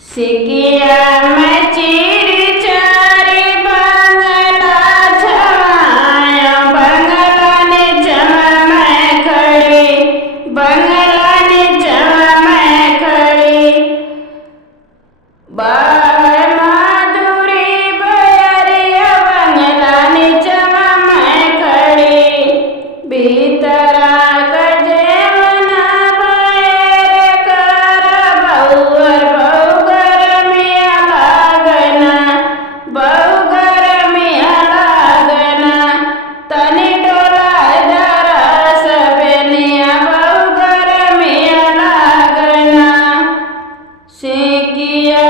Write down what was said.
सिकिया में चीर चारी बंगला छाया बंगला ने जमा में खड़ी बंगला ने जमा में खड़ी बाहर माधुरी बयरिया बंगला ने जमा में खड़ी भीतरा गजेवना बयर कर बहुअर बहुगर मिया लागना बहुगर मिया लागना तनी डोला जरा सबनिया बहुगर मिया लागना सिकिया